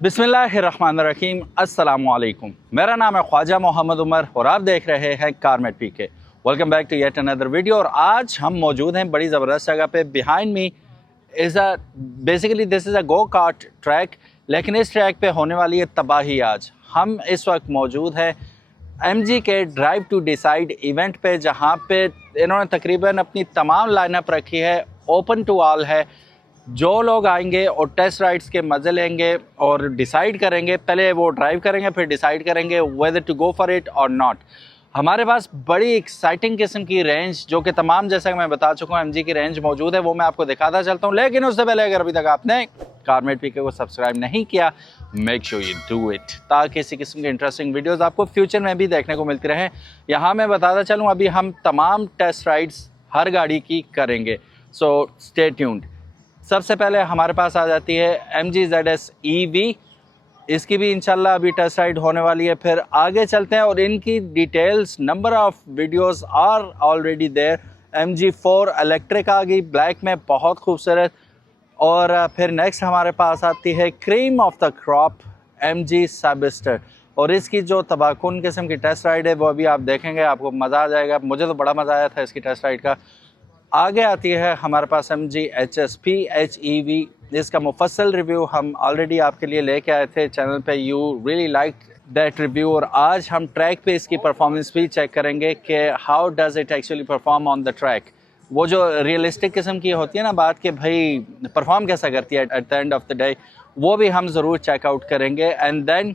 बिस्मिल्लाहिर्रहमानिर्रहीम, अस्सलामुअलैकुम। मेरा नाम है ख्वाजा मोहम्मद उमर और आप देख रहे हैं CarMate PK. Welcome back to yet another video. और आज हम मौजूद हैं बड़ी ज़बरदस्त जगह पे। Behind me is basically this is a go kart track, लेकिन इस ट्रैक पे होने वाली है तबाही। आज हम इस वक्त मौजूद हैं MG के ड्राइव टू डिसाइड इवेंट पे, जहाँ पे इन्होंने तकरीबन अपनी तमाम लाइनअप रखी है, ओपन टू ऑल है। जो लोग आएंगे और टेस्ट राइड्स के मज़े लेंगे और डिसाइड करेंगे, पहले वो ड्राइव करेंगे फिर डिसाइड करेंगे whether to go for it और नॉट। हमारे पास बड़ी एक्साइटिंग किस्म की रेंज, जो कि तमाम जैसा कि मैं बता चुका हूँ MG की रेंज मौजूद है, वो मैं आपको दिखाता चलता हूँ। लेकिन उससे पहले अगर अभी तक आपने कारमेट पीके को सब्सक्राइब नहीं किया, make sure you do it, ताकि इसी किस्म के इंटरेस्टिंग वीडियोस आपको फ्यूचर में भी देखने को मिलती रहें। यहाँ मैं बताता चलूँ, अभी हम तमाम टेस्ट राइड्स हर गाड़ी की करेंगे, सो स्टे ट्यून्ड। सबसे पहले हमारे पास आ जाती है MG ZS EV। इसकी भी इंशाल्लाह अभी टेस्ट राइड होने वाली है। फिर आगे चलते हैं और इनकी details, number of videos are already there. MG4 electric आ गई ब्लैक में, बहुत खूबसूरत। और फिर नेक्स्ट हमारे पास आती है cream of the crop MG साबिस्टर, और इसकी जो तबाकुन किस्म की टेस्ट राइड है वो अभी आप देखेंगे, आपको मज़ा आ जाएगा। मुझे तो बड़ा मज़ा आया था इसकी टेस्ट राइड का। आगे आती है हमारे पास MG HSP HEV। इसका मुफस्सल रिव्यू हम ऑलरेडी आपके लिए लेके आए थे चैनल पे। You really like that review. और आज हम ट्रैक पे इसकी परफॉर्मेंस भी चेक करेंगे कि how does it actually perform on the track. वो जो रियलिस्टिक किस्म की होती है ना बात, कि भाई परफॉर्म कैसा करती है at the end of the day, वो भी हम ज़रूर चेकआउट करेंगे। And then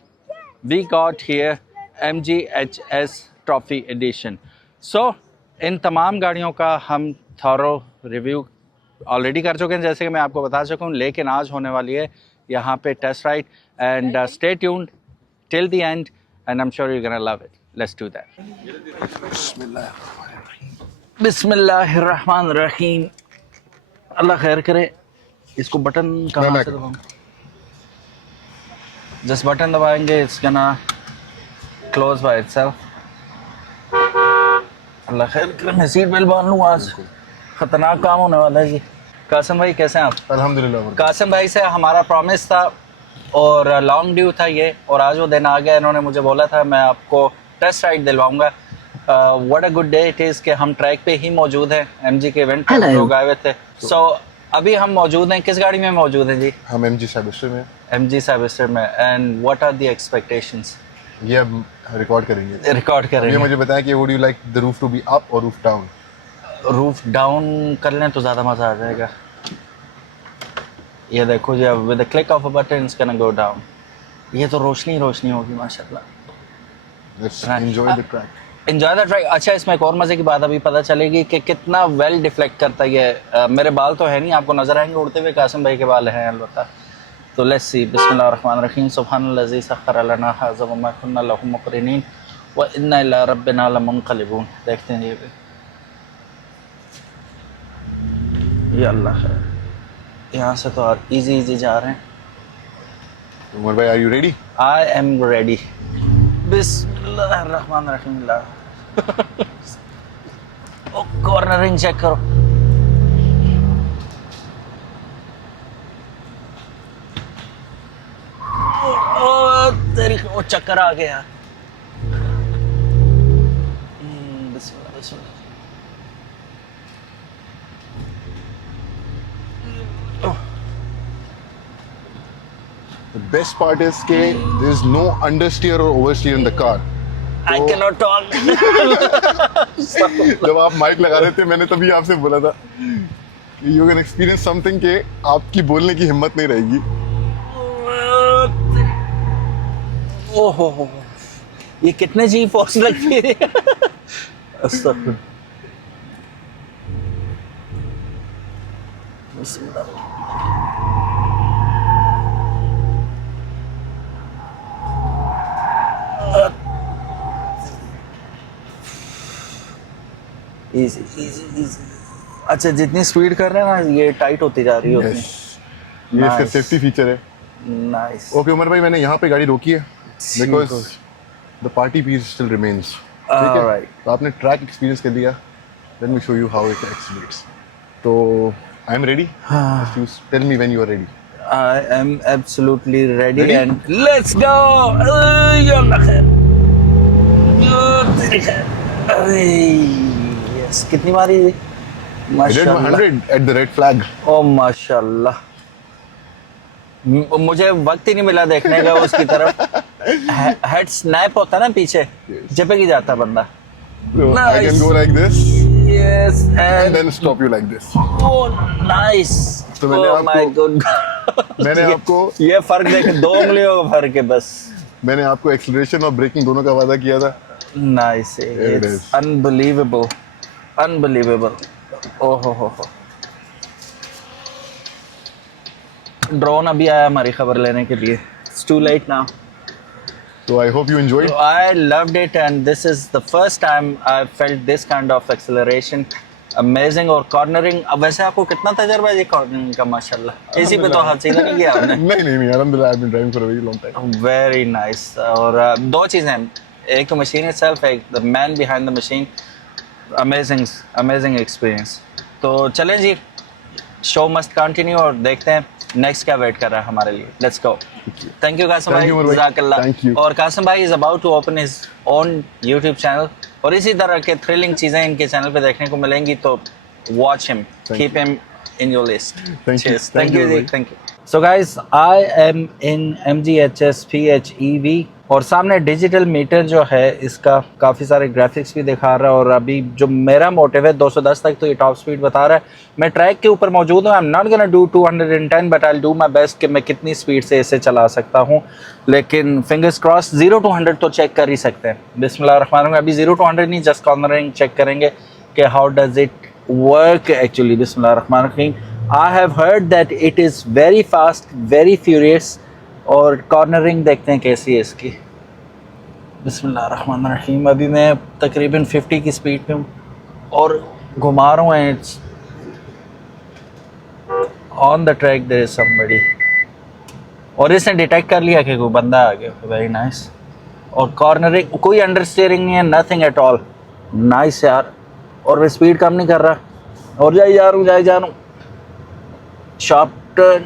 we got here MG HS trophy edition. So इन तमाम गाड़ियों का हम थॉरो रिव्यू ऑलरेडी कर चुके हैं, जैसे कि मैं आपको बता चुका हूँ। लेकिन आज होने वाली है यहाँ पे test ride, and stay tuned till the end and I am sure you gonna love it. Let's do that. बिस्मिल्लाहिर्रहमानिर्रहीम। अल्लाह खैर करे। इसको बटन कहाँ से दबाऊं? जस्ट बटन दबाएंगे, it's gonna close by itself. Allah खैर करे, मैं सीट बेल्ट बांध लूँ। आज ख़तरनाक काम होने वाला है जी। कासिम भाई कैसे हैं आप? अल्हम्दुलिल्लाह। कासिम भाई से हमारा प्रॉमिस था और लॉन्ग ड्यू था ये, और आज वो दिन आ गया। इन्होंने मुझे बोला था मैं आपको टेस्ट राइड दिलवाऊंगा। What a good day it is कि हम ट्रैक पे ही मौजूद हैं। MG के इवेंट पे लोग आए हुए थे। सो अभी हम मौजूद हैं, किस गाड़ी में मौजूद हैं जी? हम MG साबिस्टर में। MG साबिस्टर में। And what are the expectations? ये अब रिकॉर्ड करेंगे। रिकॉर्ड करेंगे। ये मुझे बताएं कि would you like the roof to be up और रूफ डाउन? रूफ डाउन कर लें तो ज़्यादा मज़ा आ जाएगा। ये देखो जी, अब with the click of a button it's gonna go down. ये तो रोशनी रोशनी होगी माशाल्लाह। Let's enjoy the track. Enjoy the track. अच्छा, इसमें एक और मज़े की बात अभी पता चलेगी कि कितना वेल डिफ्लेक्ट करता है ये। मेरे बाल तो है नहीं, आपको नज़र आएंगे उड़ते हुए। कासिम भाई के बाल हैं अलबत्ता। तो लेट्स सी। बिस्मिल्लाहिर्रहमानिर्रहीम। सुब्हानल्लज़ी सख्खर लना हाज़ा व मा कुन्ना लहू मुक़रिनीन व इन्ना इला रब्बिना लमुनक़लिबून। देखते हैं ये अल्लाह है। यहाँ से तो इजी इजी जा रहे हैं। उमर भाई, are you ready? I am ready. बिस्मिल्लाहिर्रहमानिर्रहीम। ओ कॉर्नरिंग चेक करो। ओ तेरी, ओ चक्कर आ गया। बिस्मिल्लाह बिस्मिल्लाह। The best part is कि there is no understeer or oversteer in the car. I cannot talk. जब आप माइक लगा रहे थे, मैंने तभी आपसे बोला था you can experience something कि आपकी बोलने की हिम्मत नहीं रहेगी। ओहो, ये कितने जी फोर्स लगती है। अस्तगफिर। Easy easy easy. अच्छा, जितनी स्पीड कर रहे हैं ना, ये टाइट होती जा रही है। ये इसका सेफ्टी फीचर है। नाइस। ओके उमर भाई, मैंने यहाँ पे गाड़ी रोकी है because the party piece still remains. ठीक है, तो आपने ट्रैक एक्सपीरियंस कर लिया। Let me show you how it accelerates. तो I am ready. Tell me when you are ready. I am absolutely ready, Ready? and let's go. यल्ला खैर, तेरी खैर। यस, कितनी मारी? I did my माशाल्लाह। 100 at the red flag. ओ माशाल्लाह, मुझे वक्त ही नहीं मिला देखने का उसकी तरफ। हेड स्नैप होता ना पीछे, चिपक ही जाता बंदा। So I Nice. can go like this yes, and and then stop you like this. oh nice. तो मैंने Oh my आपको- God. मैंने आपको- ये फर्क देख, 2 उंगलियों का फर्क है बस। मैंने आपको एक्सीलरेशन और ब्रेकिंग दोनों का वादा किया था. Nice. There it It's is. unbelievable. Unbelievable. Oh ho. Drone अभी आया हमारी खबर लेने के लिए. It's too late now. So I hope you enjoyed. I loved it, and this is the first time I felt this kind of acceleration. Amazing. और cornering, अब वैसे आपको कितना तजर्बा है ये cornering का? माशाल्लाह, इसी पे तो हाथ सीधा नहीं किया आपने. नहीं अल्हम्दुलिल्लाह, I've been driving for a very long time. Very nice. और दो चीज़ें हैं, एक तो मशीन itself, एक the man behind the machine. Amazing experience. तो चलें जी, शो मस्ट कंटिन्यू और देखते हैं नेक्स्ट क्या वेट कर रहा है हमारे लिए. Let's go. Thank you Qasim Thank भाई, you, Umar bhai. जज़ाकल्लाह. Thank you. और कासिम भाई is about to open his own YouTube channel, और इसी तरह के थ्रिलिंग चीज़ें इनके चैनल पे देखने को मिलेंगी, तो watch him, keep him in your list. Thank you. Cheers. Thank Thank you. you, bhai. Thank you. So guys, I am in MGHS PHEV और सामने डिजिटल मीटर जो है इसका काफ़ी सारे ग्राफिक्स भी दिखा रहा है, और अभी जो मेरा मोटिव है 210 तक, तो ये टॉप स्पीड बता रहा है. मैं ट्रैक के ऊपर मौजूद हूँ. I am not gonna do 210 but I will do my best कि मैं कितनी स्पीड से इसे चला सकता हूँ. लेकिन फिंगर्स क्रॉस 0 to 100 तो चेक कर ही सकते हैं. बिस्मिल्लाहिर्रहमानिर्रहीम. अभी 0 to 100 नहीं, जस्ट कॉर्नरिंग चेक करेंगे कि how does it work actually. बिस्मिल्लाहिर्रहमानिर्रहीम. I have heard that it is very fast, very furious, और कॉर्नरिंग देखते हैं कैसी है इसकी. बिस्मिल्लाहिर्रहमानिर्रहीम. अभी मैं तकरीबन 50 की स्पीड पे हूँ और घुमा रहा हूँ. It's on the track there is somebody, और इसने डिटेक्ट कर लिया कि कोई बंदा आ गया. Very nice. और कॉर्नरिंग, कोई अंडर स्टीयरिंग नहीं है, नथिंग एट ऑल. नाइस यार. और मैं स्पीड कम नहीं कर रहा, और जाए जा रहा हूँ. Sharp turn.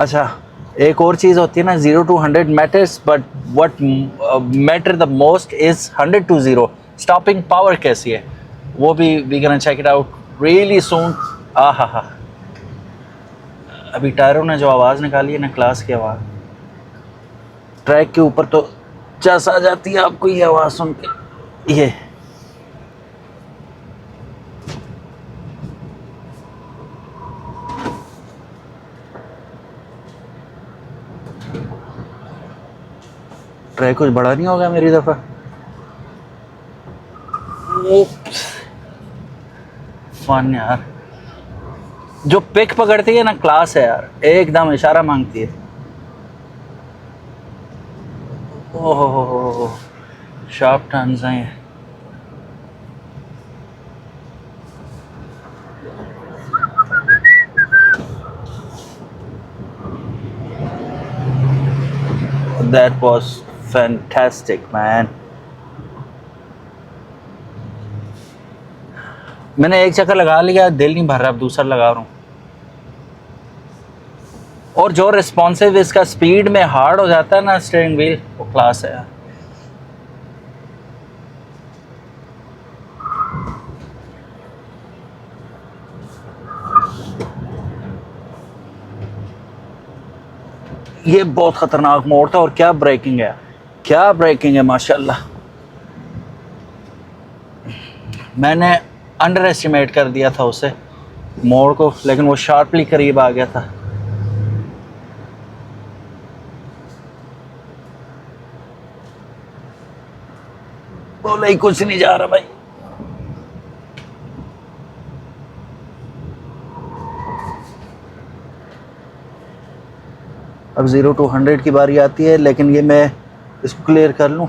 अच्छा, एक और चीज़ होती है ना, 0 to 100 matters, but what matter the most is 100 to 0. Stopping power कैसी है वो भी we can check it out really soon. हा. अभी टायरों ने जो आवाज़ निकाली है ना, क्लास की आवाज़, ट्रैक के ऊपर तो चस आ जाती है आपको ये आवाज़ सुन के. ये ट्रैक कुछ बड़ा नहीं होगा मेरी दफ़ा. फन यार. जो पिक पकड़ती है ना, क्लास है यार, एकदम इशारा मांगती है. ओहो, शार्प टर्न्स हैं. That was fantastic, man. मैंने एक चक्कर लगा लिया, दिल नहीं भर रहा, अब दूसरा लगा रहा हूँ. और जो रिस्पॉन्सिव इसका स्पीड में हार्ड हो जाता है ना स्टीयरिंग व्हील, वो क्लास है यार. ये बहुत ख़तरनाक मोड़ था, और क्या ब्रेकिंग है, क्या ब्रेकिंग है माशाल्लाह. मैंने अंडर एस्टिमेट कर दिया था उसे मोड़ को, लेकिन वो शार्पली करीब आ गया था. बोला ही कुछ नहीं जा रहा भाई. अब 0 to 100 की बारी आती है, लेकिन ये मैं इसको क्लियर कर लूँ.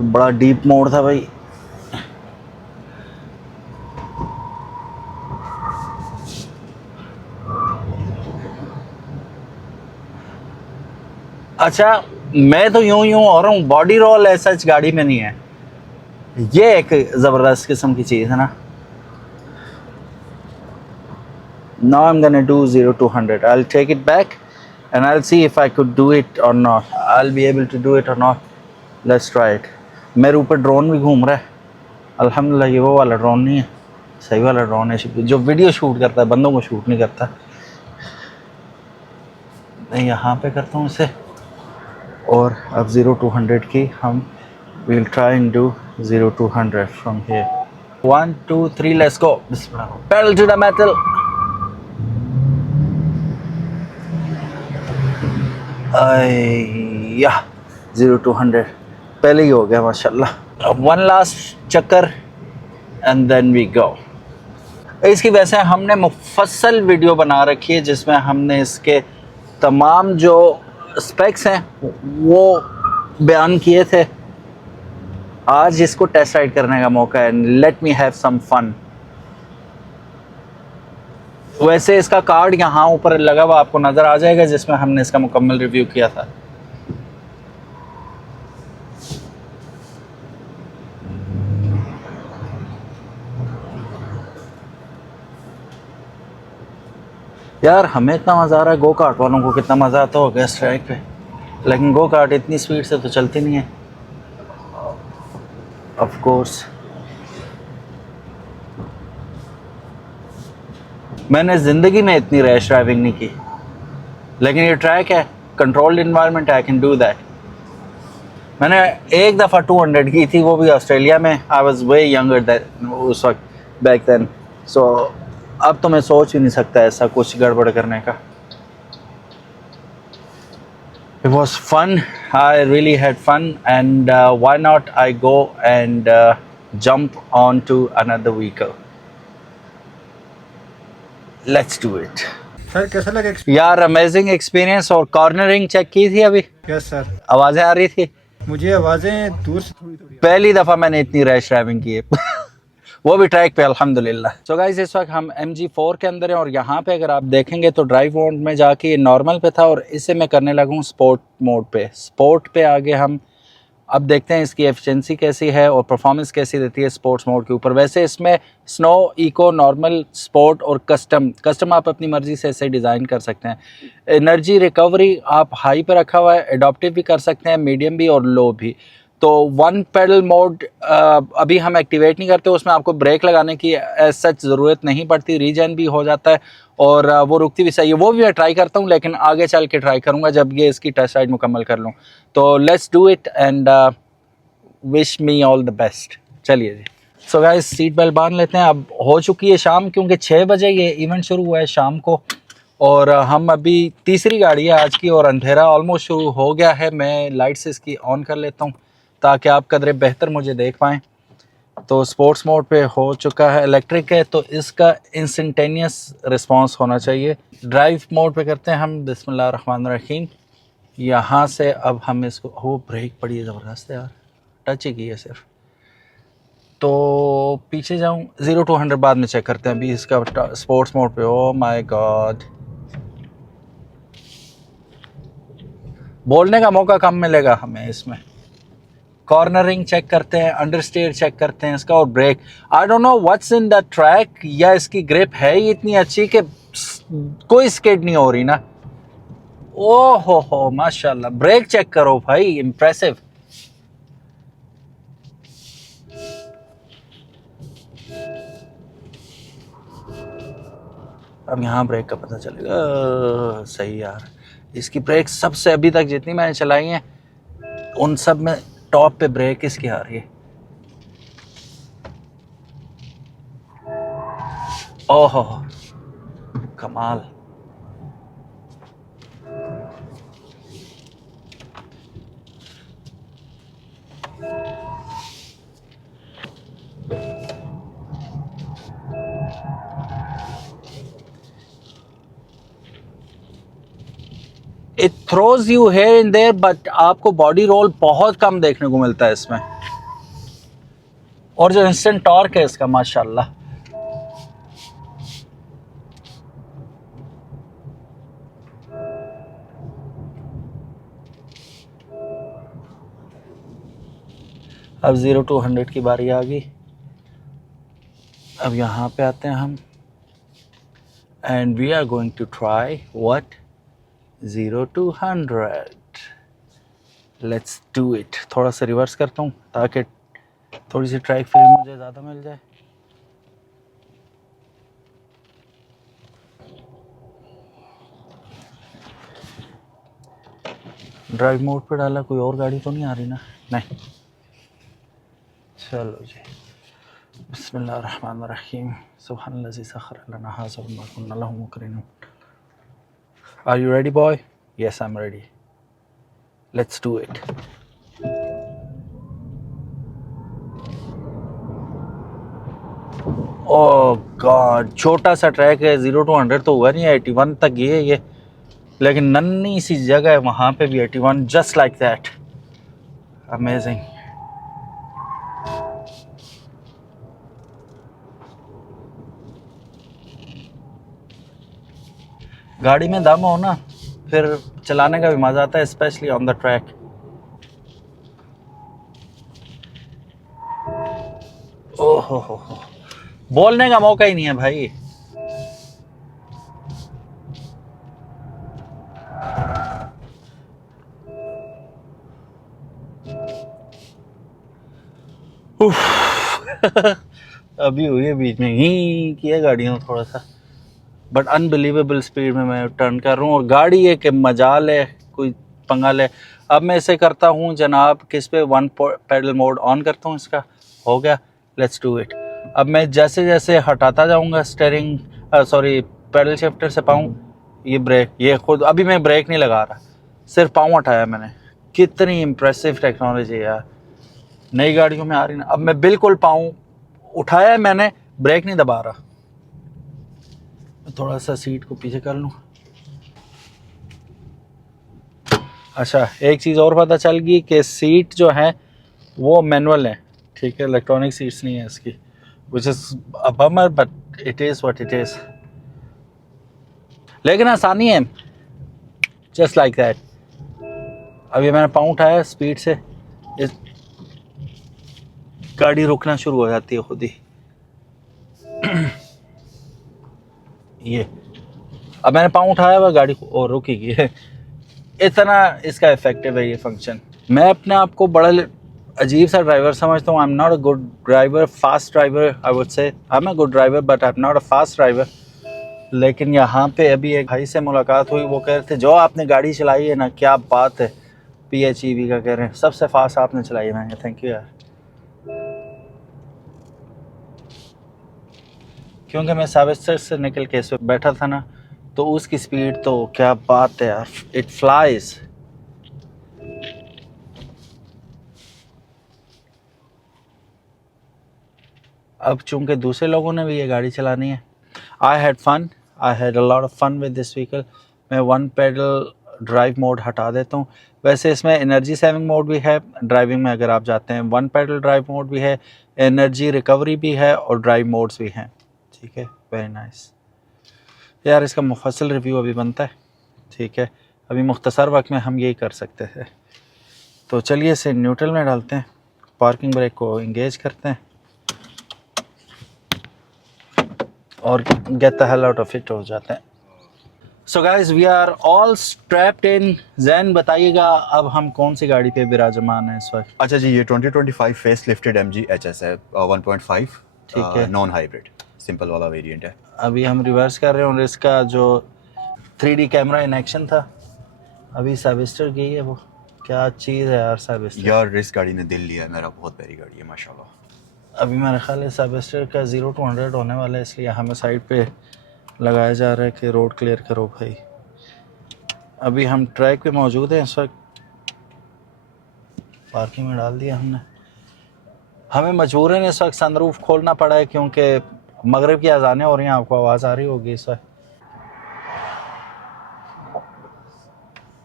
बड़ा डीप मोड़ था भाई. अच्छा, मैं तो यूं हो रहा हूँ, बॉडी रोल ऐसा गाड़ी में नहीं है. ये एक ज़बरदस्त किस्म की चीज़ है ना. Now I'm gonna do 0 to 100. I'll take it back and I'll see if I could do it or not. I'll be able to do it or not. Let's try it. मेरे ऊपर ड्रोन भी घूम रहा है। अल्हम्दुलिल्लाह ये वो वाला ड्रोन नहीं है, सही वाला ड्रोन है जो वीडियो शूट करता है, बंदों को शूट नहीं करता। मैं यहाँ पे करता हूँ इसे और अब 0 to 100 की हम we'll try and do 0 to 100 from here. 1 2 3 let's go. Pedal to the metal. Yeah, 0 to 100 पहले ही हो गया माशाल्लाह। अब वन लास्ट चक्कर एंड देन वी गो। इसकी वजह से हमने मुफस्सल वीडियो बना रखी है जिसमें हमने इसके तमाम जो स्पेक्स हैं वो बयान किए थे। आज इसको टेस्ट राइड करने का मौका है, let me have some fun. वैसे इसका कार्ड यहाँ ऊपर लगा हुआ आपको नज़र आ जाएगा जिसमें हमने इसका मुकम्मल रिव्यू किया था। यार हमें इतना मज़ा आ रहा है, गो कार्ट वालों को कितना मज़ा आता होगा इस ट्रैक पे, लेकिन गो कार्ट इतनी स्पीड से तो चलती नहीं है। ऑफ कोर्स मैंने ज़िंदगी में इतनी रैश ड्राइविंग नहीं की, लेकिन ये ट्रैक है, controlled environment, I can do that. मैंने एक दफ़ा 200 की थी, वो भी ऑस्ट्रेलिया में। I was way younger than उस वक्त, बैक देन। सो अब तो मैं सोच ही नहीं सकता ऐसा कुछ गड़बड़ करने का। It was fun. I really had fun, and why not I go and jump onto another vehicle. Let's do it. Sir कैसा लगा यार अमेजिंग एक्सपीरियंस। और कॉर्नरिंग चेक की थी अभी, यस सर, आवाज़ें आ रही थी। मुझे आवाज़ें दूर से थोड़ी पहली दफ़ा मैंने इतनी रैश ड्राइविंग की है वो भी ट्रैक पे, अल्हम्दुलिल्लाह। सो गाइस इस वक्त हम MG4 के अंदर हैं और यहाँ पे अगर आप देखेंगे तो ड्राइव मोड में जाके ये नॉर्मल पे था और इसे मैं करने लगा हूँ स्पोर्ट मोड पे। स्पोर्ट पे आगे हम अब देखते हैं इसकी एफिशिएंसी कैसी है और परफॉर्मेंस कैसी देती है स्पोर्ट्स मोड के ऊपर। वैसे इसमें स्नो, इको, नॉर्मल, स्पोर्ट और कस्टम आप अपनी मर्ज़ी से इसे डिज़ाइन कर सकते हैं। एनर्जी रिकवरी आप हाई पे रखा हुआ है, एडॉप्टिव भी कर सकते हैं, मीडियम भी और लो भी। तो वन पेडल मोड अभी हम एक्टिवेट नहीं करते, उसमें आपको ब्रेक लगाने की एज सच ज़रूरत नहीं पड़ती, रीजन भी हो जाता है और वो रुकती भी सही है। वो भी मैं ट्राई करता हूँ, लेकिन आगे चल के ट्राई करूँगा जब ये इसकी टेस्ट राइड मुकम्मल कर लूँ। तो let's do it and wish me all the best. चलिए जी। सो गाइस सीट बेल्ट बांध लेते हैं। अब हो चुकी है शाम, क्योंकि 6 बजे ये इवेंट शुरू हुआ है शाम को और हम अभी तीसरी गाड़ी है आज की और अंधेरा ऑलमोस्ट शुरू हो गया है। मैं लाइट्स इसकी ऑन कर लेता हूँ ताकि आप कदरे बेहतर मुझे देख पाएँ। तो स्पोर्ट्स मोड पे हो चुका है, इलेक्ट्रिक है तो इसका इंस्टेंटेनियस रिस्पांस होना चाहिए। ड्राइव मोड पे करते हैं हम, बिस्मिल्लाहिर्रहमानिर्रहीम। यहाँ से अब हम इसको, हो ब्रेक पड़ी है ज़बरदस्त यार, टच ही की है सिर्फ। तो पीछे जाऊँ, 0 to 100 बाद में चेक करते हैं। अभी इसका स्पोर्ट्स मोड पे, ओ माय गॉड, बोलने का मौका कम मिलेगा हमें इसमें। कॉर्नरिंग चेक करते हैं, अंडरस्टेयर चेक करते हैं इसका और brake. I don't know what's in the track, या इसकी ग्रिप है ही इतनी अच्छी कि कोई स्किड नहीं हो रही ना। ओ हो माशाल्लाह। ब्रेक चेक करो भाई, इम्प्रेसिव। अब यहाँ ब्रेक का पता चलेगा। सही यार, इसकी ब्रेक सबसे अभी तक जितनी मैंने चलाई हैं उन सब में टॉप पे ब्रेक इसकी आ रही है। ओहो कमाल। It throws you here in their, but आपको बॉडी रोल बहुत कम देखने को मिलता है इसमें। और जो इंस्टेंट टॉर्क है इसका माशाल्लाह। अब 0 to 100 की बारी आ गई। अब यहाँ पे आते हैं हम। and we are going to try what 0 to 100. Let's do it. थोड़ा सा रिवर्स करता हूँ ताकि थोड़ी सी ट्रैक फील्ड मुझे ज़्यादा मिल जाए. ड्राइव मोड पे डाला, कोई और गाड़ी तो नहीं आ रही ना? नहीं. चलो जी. बिस्मिल्लाहिर्रहमानिर्रहीम. सुब्हानल्लाज़ी सख़र लना हाज़ा व मा कुन्ना लहू मुक़रिनीन. Are you ready, boy? Yes, I'm ready. Let's do it. Oh God, छोटा सा ट्रैक है. 0 to 100 तो हुआ नहीं है. 81 तक गई है ये, लेकिन नन्ही सी जगह है, वहाँ पे भी 81, just like that. Amazing. गाड़ी में दम हो ना, फिर चलाने का भी मज़ा आता है, स्पेशली ऑन द ट्रैक. ओहो हो, बोलने का मौका ही नहीं है भाई. अभी हुई है बीच में ही किया गाड़ियों थोड़ा सा, बट अनबिलीवेबल स्पीड में मैं टर्न कर रहा हूँ. और गाड़ी है कि मजाल है, कोई पंगा ले. अब मैं इसे करता हूँ जनाब, किस पे, 1 पैडल मोड ऑन करता हूँ. इसका हो गया. Let's do it. अब मैं जैसे जैसे हटाता जाऊँगा स्टीयरिंग, सॉरी पैडल शिफ्टर से पाऊँ, ये ब्रेक, ये खुद, अभी मैं ब्रेक नहीं लगा रहा, सिर्फ पाँव हटाया मैंने. कितनी इम्प्रेसिव टेक्नोलॉजी है यार, नई गाड़ियों में आ रही ना. अब मैं बिल्कुल पाँव उठाया है मैंने, ब्रेक नहीं दबा रहा. थोड़ा सा सीट को पीछे कर लूँ. अच्छा, एक चीज़ और पता चल गई कि सीट जो है वो मैनुअल है, ठीक है, इलेक्ट्रॉनिक सीट्स नहीं है इसकी, which is a bummer, but it is what it is. लेकिन आसानी है, जस्ट लाइक दैट. अभी मैंने पाँव उठाया स्पीड से, इस गाड़ी रुकना शुरू हो जाती है खुद ही. ये अब मैंने पाँव उठाया हुआ, गाड़ी और रुकेगी. इतना इसका इफेक्टिव है ये फंक्शन. मैं अपने आप को बड़ा अजीब सा ड्राइवर समझता हूँ. I am not a good driver, fast driver. I would say I am a good driver, but I am not a fast driver. लेकिन यहाँ पे अभी एक भाई से मुलाकात हुई, वो कह रहे थे जो आपने गाड़ी चलाई है ना, क्या बात है, PHEV का कह रहे हैं, सबसे फास्ट आपने चलाई है. मैंने थैंक यू यार, क्योंकि मैं साबिस्टर से निकल के इस पे बैठा था ना, तो उसकी स्पीड तो क्या बात है यार, इट फ्लाइज. अब चूंकि दूसरे लोगों ने भी ये गाड़ी चलानी है, I had a lot of fun with this vehicle. मैं 1 पैडल ड्राइव मोड हटा देता हूँ. वैसे इसमें एनर्जी सेविंग मोड भी है ड्राइविंग में, अगर आप जाते हैं. 1 पैडल ड्राइव मोड भी है, एनर्जी रिकवरी भी है, और ड्राइव मोड्स भी हैं. ठीक है, वेरी नाइस यार. इसका मुफस्सल रिव्यू अभी बनता है, ठीक है. अभी मुख्तसर वक्त में हम यही कर सकते थे. तो चलिए इसे न्यूट्रल में डालते हैं, पार्किंग ब्रेक को इंगेज करते हैं, और get the hell out of it हो जाते हैं. So guys, we are all strapped in. Jain बताइएगा अब हम कौन सी गाड़ी पे विराजमान है इस वक्त? अच्छा जी, ये 2025 फेस लिफ्टेड MG HS है, 1.5, ठीक है, नॉन हाइब्रिड, सिंपल वाला वेरिएंट है. अभी हम रिवर्स कर रहे हैं, और इसका जो 3D कैमरा इन एक्शन था, अभी साबिस्टर की है. वो क्या चीज़ है यार साबिस्टर. यार इस गाड़ी ने दिल लिया है मेरा, बहुत प्यारी गाड़ी है माशाल्लाह. अभी मेरा ख्याल है साबिस्टर का 0 to 100 होने वाला है, इसलिए हमें साइड पे लगाया जा रहा है कि रोड क्लियर करो भाई. अभी हम ट्रैक पे मौजूद हैं इस वक्त, पार्किंग में डाल दिया हमने. हमें मजबूरन इस वक्त सनरूफ खोलना पड़ा है, क्योंकि मगरिब की अजानें हो रही हैं. आपको आवाज़ आ रही होगी इस वक्त.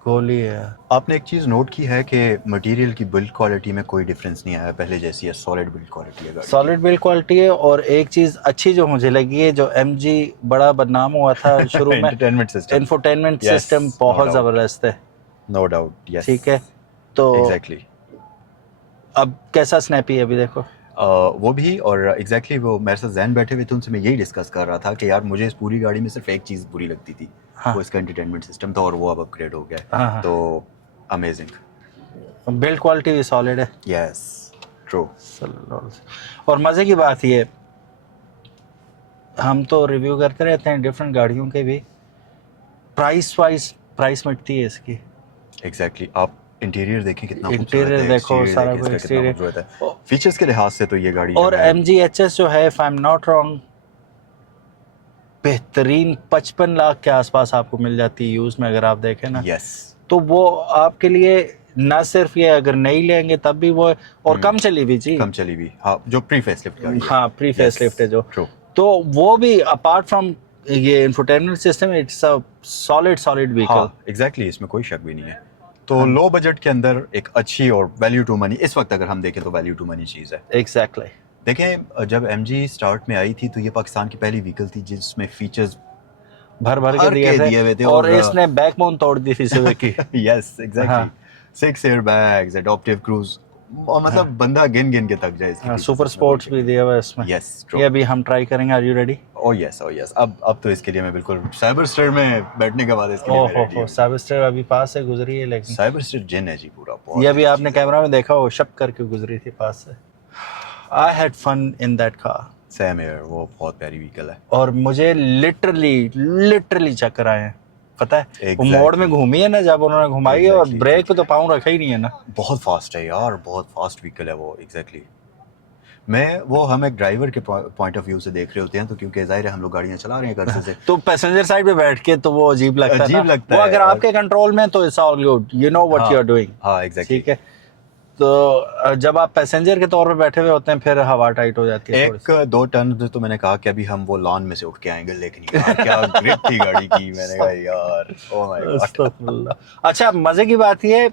गोली है. आपने एक चीज़ नोट की है कि मटेरियल की बिल्ड क्वालिटी में कोई डिफरेंस नहीं आया, पहले जैसी है, सॉलिड बिल्ड क्वालिटी है गाड़ी. सॉलिड बिल्ड क्वालिटी है. और एक चीज़ अच्छी जो मुझे लगी है, जो MG बड़ा बदनाम हुआ था शुरू में, infotainment system. Infotainment Yes, system no बहुत doubt. ज़बरदस्त है. No doubt, yes. ठीक है, तो एग्जैक्टली. अब कैसा स्नैपी है अभी देखो. वो भी, और एग्जैक्टली वो मेरे साथ जैन बैठे हुए थे, उनसे मैं यही डिस्कस कर रहा था कि यार मुझे इस पूरी गाड़ी में सिर्फ एक चीज़ बुरी लगती थी, हाँ। वो इसका एंटरटेनमेंट सिस्टम था, और वो अब अपग्रेड हो गया हाँ, है। हाँ। तो अमेजिंग। बिल्ड क्वालिटी भी सॉलिड है। Yes, true. और मज़े की बात ये, हम तो रिव्यू करते रहते हैं डिफरेंट गाड़ियों के भी, प्राइस वाइज प्राइस मिटती है इसकी। एग्जैक्टली। आप इंटीरियर देखें कितना इंटीरियर खूबसूरत है, देखो, exterior सारा देखें कुछ इसका कितना exterior। खूबसूरत है। फीचर्स के लिहाज से तो ये गाड़ी और जो है, MGHS जो है, if I am not wrong, बेहतरीन 55 लाख के आसपास आपको मिल जाती है यूज में, अगर आप देखें ना। यस, तो वो आपके लिए ना सिर्फ ये, अगर नहीं लेंगे तब भी वो, और कम चली भी जी। कम चली भी, हाँ, जो प्री फेसलिफ्ट गाड़ी है। हाँ, प्री फेसलिफ्ट है जो। ट्रू। तो वो भी अपार्ट फ्रॉम ये infotainment system, it's a solid vehicle. हाँ, एग्जैक्टली, इसमें कोई शक भी नहीं है। तो लो बजट के अंदर एक अच्छी और वैल्यू टू मनी, इस वक्त अगर हम देखें तो वैल्यू टू मनी चीज़ है। एग्जैक्टली। देखें, जब MG स्टार्ट में आई थी तो ये पाकिस्तान की पहली व्हीकल थी जिसमें फीचर्स भर भर के के दिए दिए हुए थे, थे, और और इसने बैकबोन तोड़ दी थी सुबह की। Yes, exactly. हाँ। 6 एयरबैग्स, एडॉप्टिव क्रूज, और मतलब बंदा गिन गिन के थक जाए इसकी हाँ, features सुपर इसमें। स्पोर्ट्स भी दिया हुआ है इसमें। यस, ये अभी हम ट्राई करेंगे। Are you ready? Oh yes, oh yes. अब तो इसके लिए मैं बिल्कुल साइबर स्टेयर में बैठने के बाद इसके लिए मैं ready ओहो, हूँ। साइबर अभी पास से गुजरी है, लेकिन साइबर स्टेयर जिन है जी पूरा, बहुत ये अभी अच्छी आपने चीज़ है। कैमरा में देखा, वो शप करके गुजरी थी पास से। I had fun in that car. Same here, वो बहुत प्यारी व्हीकल है। और मुझे लिटरली चक्कर आए हैं, पता है। वो Exactly. मोड़ में घूमी है ना, जब उन्होंने घुमाई है, और Exactly, ब्रेक पे तो पाँव रखा ही नहीं है ना। बहुत फास्ट है यार, बहुत फास्ट व्हीकल है वो। एग्जैक्टली। हम एक ड्राइवर के पॉइंट ऑफ व्यू से देख रहे होते हैं, तो क्योंकि जाहिर है हम लोग गाड़ियां चला रहे हैं घर से तो पैसेंजर साइड पे बैठ के तो वो अजीब लगता है अजीब ना। लगता वो है, अगर और- आपके कंट्रोल में, तो it's all good, you know what you are doing. हाँ, एग्जैक्टली। ठीक है। तो जब आप पैसेंजर के तौर पे बैठे हुए होते हैं, फिर हवा टाइट हो जाती है थोड़ी सी। 1-2 टर्न तो मैंने कहा कि अभी हम वो लॉन में से उठ के आएंगे, लेकिन यार क्या ग्रिप थी गाड़ी की। मैंने कहा यार, ओह माय गॉड। अस्तगफुरुल्लाह। अच्छा, मजे की बात ये,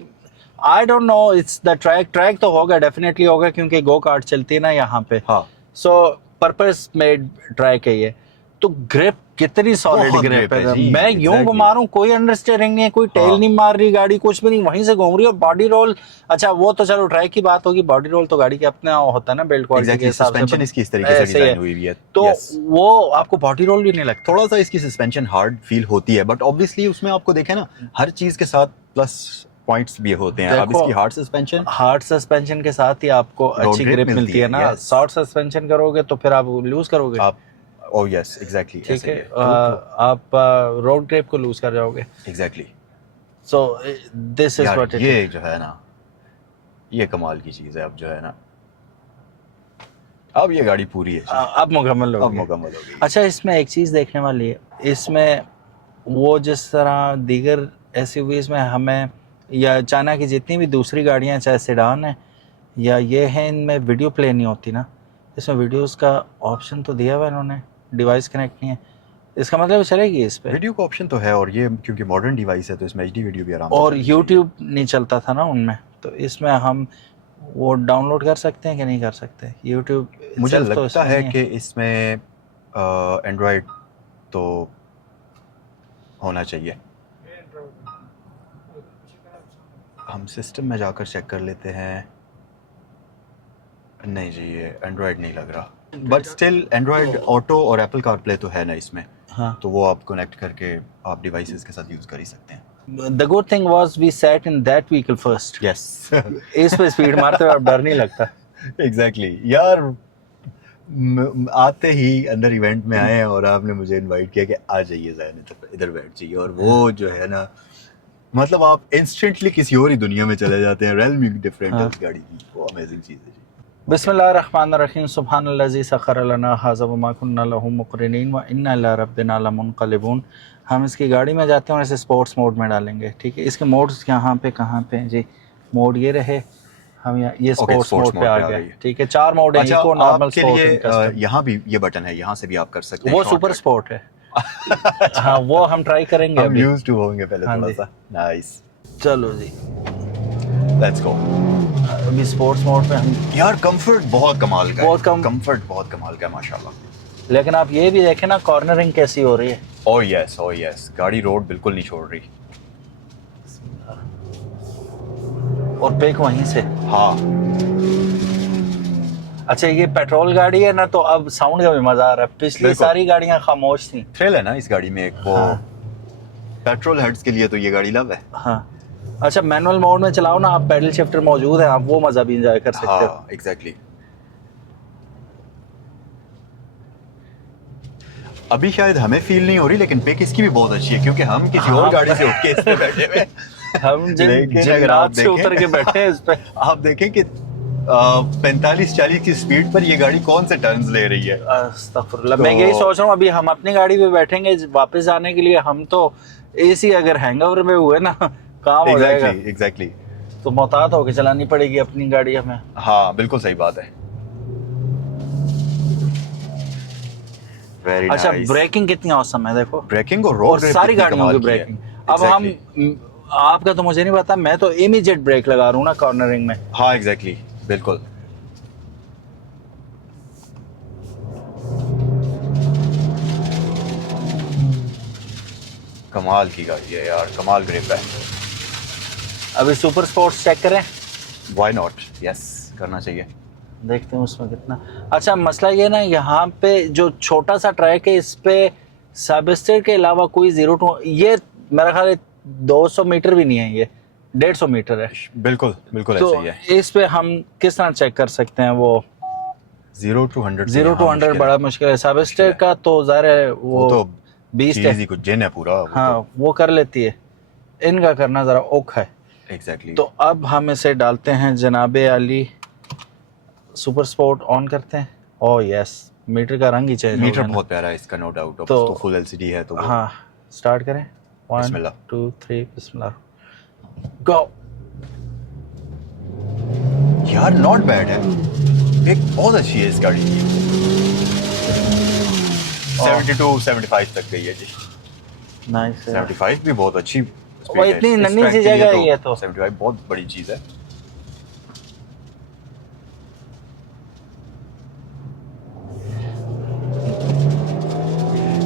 आई don't no, it's the track तो होगा, डेफिनेटली होगा, क्योंकि गो कार्ट चलती है ना यहाँ पे। हाँ, सो पर्पस मेड ट्रैक है ये। तो ग्रिप कितनी सॉलिड बहुत ग्रिप grip है है। जी, मैं यूं exactly. घुमा रहा हूँ, कोई अंडरस्टेयरिंग नहीं है, कोई टेल हाँ। नहीं मार रही गाड़ी, कुछ भी नहीं, वहीं से घूम रही है। बॉडी रोल, अच्छा वो तो चलो ट्रैक की बात होगी, बॉडी रोल तो गाड़ी के अपना होता है ना, बिल्ड क्वालिटी के एग्जैक्टली। हिसाब से। सस्पेंशन इसकी इस तरीके से ऐसे ही है। डिजाइन हुई है, तो yes. वो आपको बॉडी रोल भी नहीं लगता। थोड़ा सा इसकी सस्पेंशन हार्ड फील होती है, बट ऑब्वियसली उसमें आपको देखें ना, हर चीज के साथ प्लस पॉइंट्स भी होते हैं। अब देखो, इसकी हार्ड सस्पेंशन, हार्ड सस्पेंशन के साथ ही आपको अच्छी grip ग्रिप मिलती मिलती है है, ना। yes. शॉर्ट सस्पेंशन करोगे तो फिर आप लूज करोगे। आप, ओह यस, एग्जैक्टली, ठीक है, आप रोड ग्रिप को लूज कर जाओगे। एग्जैक्टली। सो दिस इज यार व्हाट इट ये जो है ना, ये कमाल की चीज है। अब जो है ना, अब ये गाड़ी पूरी है जी। अब मुकम्मल हो अब गई। मुकम्मल हो गई। अच्छा, इसमें एक चीज़ देखने वाली है, इसमें वो जिस तरह दीगर एसयूवीज़ में हमें, या चाइना की जितनी भी दूसरी गाड़ियाँ, चाहे सेडान है या ये हैं, इनमें वीडियो प्ले नहीं होती ना। इसमें वीडियोस का ऑप्शन तो दिया हुआ है इन्होंने, डिवाइस कनेक्ट नहीं है, इसका मतलब चलेगी इस पे। वीडियो का ऑप्शन तो है, और ये क्योंकि मॉडर्न डिवाइस है तो इसमें HD वीडियो भी आराम से और चल यूट्यूब नहीं चलता था ना उनमें, तो इसमें हम वो डाउनलोड कर सकते हैं कि नहीं कर सकते यूट्यूब? जाएगी। मुझे लगता है कि इसमें एंड्रॉयड तो होना चाहिए। हम सिस्टम में जाकर चेक कर लेते हैं। नहीं जी, ये एंड्रॉयड नहीं लग रहा, बट स्टिल एंड्रॉयड ऑटो और एप्पल कारप्ले तो है ना इसमें, हाँ। तो वो आप कनेक्ट करके आप डिवाइसेस के साथ यूज कर ही सकते हैं। The good thing was we sat in that vehicle first. Yes, इस पे स्पीड मारते हुए अब डर नहीं लगता। एग्जैक्टली। यार आते ही अंदर इवेंट में आए और आपने मुझे इनवाइट किया कि आ जाइए ज़ैन, इधर बैठ जाइए, और वो जो है ना, मतलब आप इंस्टेंटली किसी और ही दुनिया में चले जाते हैं। रेल में डिफरेंट है उस गाड़ी की, वो अमेजिंग चीज़ है जी। बिस्मिल्लाहिर्रहमानिर्रहीम, सुब्हानल्लज़ी सख़र लना हाज़ा व मा कुन्ना लहू मुक़रिनीन व इन्ना इला रब्बिना लमुनक़लिबून। हम इसकी गाड़ी में जाते हैं और इसे स्पोर्ट्स मोड में डालेंगे। ठीक है, इसके मोड्स यहाँ पे कहाँ पे हैं जी? मोड ये रहे, हम ये स्पोर्ट्स मोड पे आ गए। ठीक है, 4 मोड हैं, अच्छा, इको, नॉर्मल, आपके स्पोर्ट लिए एंड कस्टम। यहाँ भी ये बटन है, यहाँ से भी आप कर सकते हैं। वो सुपर स्पोर्ट है। हाँ, वो हम ट्राई करेंगे हम अभी। यूज्ड टू होंगे पहले हाँ थोड़ा जी। सा। नाइस, चलो जी, लेट्स गो। अभी स्पोर्ट्स मोड पे हम। यार कंफर्ट बहुत कमाल का है, बहुत कंफर्ट बहुत कमाल का है माशाल्लाह। लेकिन आप ये भी देखें ना, कॉर्नरिंग कैसी हो रही है। ओह यस, गाड़ी रोड बिल्कुल नहीं छोड़ रही। और पिक वहीं से। हाँ, अच्छा ये पेट्रोल गाड़ी है ना, तो अब साउंड का भी मजा आ रहा है। पिछली बिल्कुल। सारी गाड़ियां खामोश थी। थ्रिल है ना इस गाड़ी में एक वो, हाँ। पेट्रोल हेड्स के लिए तो ये गाड़ी लव है। हाँ अच्छा, मैनुअल मोड में चलाओ ना आप, पैडल शिफ्टर मौजूद है, आप वो मजा भी इंजॉय कर सकते हो। हाँ एग्जैक्टली। अभी शायद हमें फील नहीं हो रही, लेकिन पिक इसकी भी बहुत अच्छी है, क्योंकि हम किसी और गाड़ी से उठ के इस पे बैठे हुए हैं। हम लेकिन अगर जिन्नात आप से उतर के बैठे हैं इस पे। आप देखें कि 45-40 की स्पीड पर ये गाड़ी कौन से टर्न्स ले रही है। अस्तगफुरुल्लाह, मैं यही सोच रहा हूँ अभी हम अपनी गाड़ी पे बैठेंगे वापस जाने के लिए, हम तो एसी अगर हैंगओवर में हुए ना काम हो जाएगा। एग्जैक्टली। तो मोहतात होकर चलानी पड़ेगी अपनी गाड़ी हमें। हाँ बिल्कुल सही बात है। वेरी अच्छा नाइस। ब्रेकिंग कितनी औसम है देखो, ब्रेकिंग और और रोड सारी गाड़ियों की ब्रेकिंग। अब हम आपका तो मुझे नहीं पता, मैं तो इमीडिएट ब्रेक लगा रहा हूँ ना कॉर्नरिंग में। हाँ एग्जैक्टली बिल्कुल। कमाल की गाड़ी है यार, कमाल ग्रिप है। अभी सुपर स्पोर्ट्स चेक करें, व्हाई नॉट, यस करना चाहिए। देखते हैं उसमें कितना। अच्छा मसला ये ना, यहाँ पे जो छोटा सा ट्रैक है इस पे सबस्टेर के अलावा कोई 0 to, ये मेरा ख्याल है 200 मीटर भी नहीं है, ये 150 मीटर है। बिल्कुल बिल्कुल तो ऐसा ही है। इस पे हम किस तरह चेक कर सकते हैं वो 0 to 100 0 to 100 बड़ा मुश्किल है। सबस्टेर का तो ज़ाहिर है वो वो तो 20 चीज ही कुछ जिन है पूरा वो। हाँ वो कर लेती है, इनका करना ज़रा औख है। एग्जैक्टली। तो अब हम इसे डालते हैं जनाबे अली, सुपर स्पोर्ट ऑन करते हैं। ओह यस, मीटर का रंग ही चेंज हो मीटर गया ना। बहुत प्यारा है इसका, नो डाउट। अब तो- तो फुल एलसीडी है तो वो- हाँ स्टार्ट करें, 1 बिस्मिल्लाह। 2 3 बिस्मिल्लाह गो। यार नॉट बैड है, एक बहुत अच्छी है इस गाड़ी की। 72-75 तक गई है जी। नाइस है। 75 भी बहुत अच्छी speed वो है। इतनी इस नन्ही track सी के लिए जगह है ये तो। 75 बहुत बड़ी चीज है।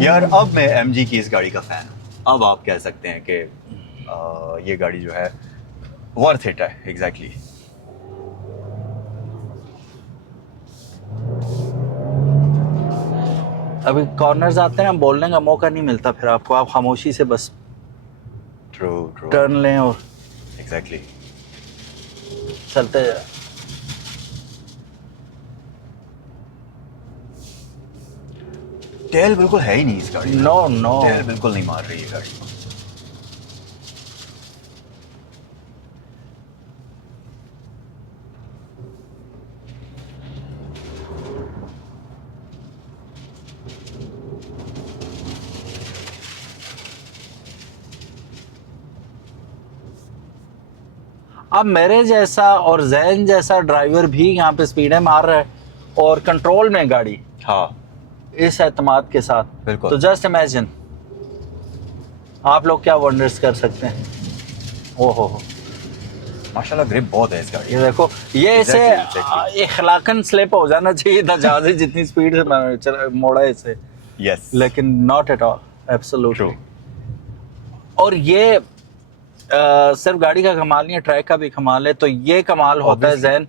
यार अब मैं एमजी की इस गाड़ी का फैन हूँ। अब आप कह सकते हैं कि ये गाड़ी जो है वर्थ इट है। एग्जैक्टली। अभी कॉर्नर्स आते हैं, बोलने का मौका नहीं मिलता फिर आपको, आप खामोशी से बस ट्रू ट्रू टर्न लें और एग्जैक्टली। चलते जाएं। टेल बिल्कुल है ही नहीं इस गाड़ी में। नो नो, टेल बिल्कुल नहीं मार रही है गाड़ी को। अब मेरे जैसा और जैन जैसा ड्राइवर भी यहाँ पे स्पीडें मार रहा है और कंट्रोल में गाड़ी हाँ इस एतमाद के साथ। बिल्कुल। तो जस्ट इमेजिन आप लोग क्या वंडर्स कर सकते हैं। ओहो माशाल्लाह ग्रिप बहुत है इस गाड़ी ये देखो, ये इसे Exactly. इखलाकन स्लिप हो जाना चाहिए था जहाज जितनी स्पीड से मैंने मोड़ा इसे, यस लेकिन not at all, absolutely. True. और ये सिर्फ गाड़ी का कमाल नहीं है, ट्रैक का भी कमाल है। तो ये कमाल होता है Obviously. जैन,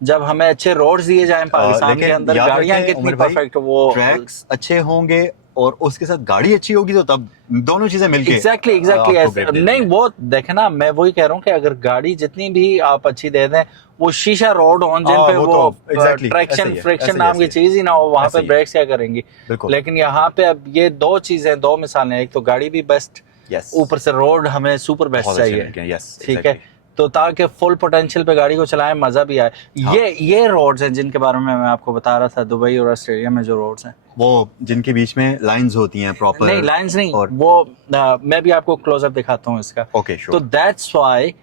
जब हमें अच्छे रोड्स दिए जाएं पाकिस्तान के अंदर, गाड़ियां कितनी परफेक्ट, वो ट्रैक्स अच्छे होंगे और उसके साथ गाड़ी अच्छी होगी तो तब दोनों चीजें मिलके एग्जैक्टली आपको grip एग्जैक्टली देती नहीं हैं। वो देखे ना, मैं वही कह रहा हूँ कि अगर गाड़ी जितनी भी आप अच्छी दे दें, वो शीशा रोड हो जिन हाँ, पे वो वो तो exactly, ऐसे ट्रैक्शन ही है, फ्रिक्शन ऐसे ही, नाम की ऐसे ही। चीज ही ना हो, वहां ऐसे पे ही है। ब्रेक्स क्या करेंगी। बिल्कुल। लेकिन यहाँ पे अब ये दो चीजें, दो मिसालें, एक तो गाड़ी भी बेस्ट, Yes. ऊपर से रोड हमें सुपर बेस्ट बहुत अच्छे चाहिए। मिलके हैं, yes, ठीक है, exactly. तो ताकि फुल पोटेंशियल पे गाड़ी को चलाएं, मजा भी आए। हाँ। ये रोड्स हैं जिनके बारे में मैं आपको बता रहा था, दुबई और ऑस्ट्रेलिया में जो रोड्स हैं। वो जिनके बीच में लाइंस होती हैं प्रॉपर। नहीं लाइंस नहीं, और वो मैं भी आपको क्लोजअप दिखाता हूँ इसका। ओके तो श्योर। दैट्स व्हाई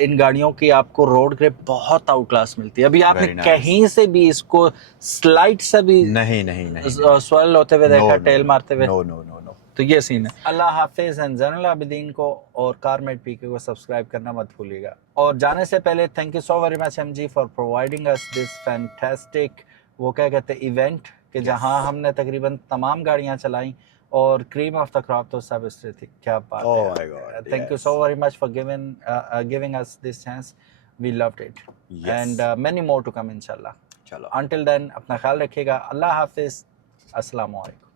इन गाड़ियों की आपको रोड ग्रिप बहुत आउट क्लास मिलती है। अभी आपने Very nice. कहीं से भी इसको स्लाइड से भी नहीं नहीं नहीं स्वेल होते हुए देखा, टेल मारते हुए। No no no no. तो ये सीन है। अल्लाह हाफिज एंड ज़ैनुल आबिदीन को और कारमेट पीके को सब्सक्राइब करना मत भूलिएगा। और जाने से पहले thank you so very much MG for providing us this fantastic, वो क्या कहते हैं, इवेंट, कि जहां हमने तकरीबन तमाम गाड़ियां चलाई और क्रीम ऑफ द क्रॉप तो सब इस थी। क्या बात Oh है। my God, thank you yes. So very much for giving us this chance, we loved it Yes. And many more to come इंशाल्लाह। चलो अनटिल देन अपना ख्याल रखिएगा। अल्लाह हाफिज़, अस्सलाम वालेकुम।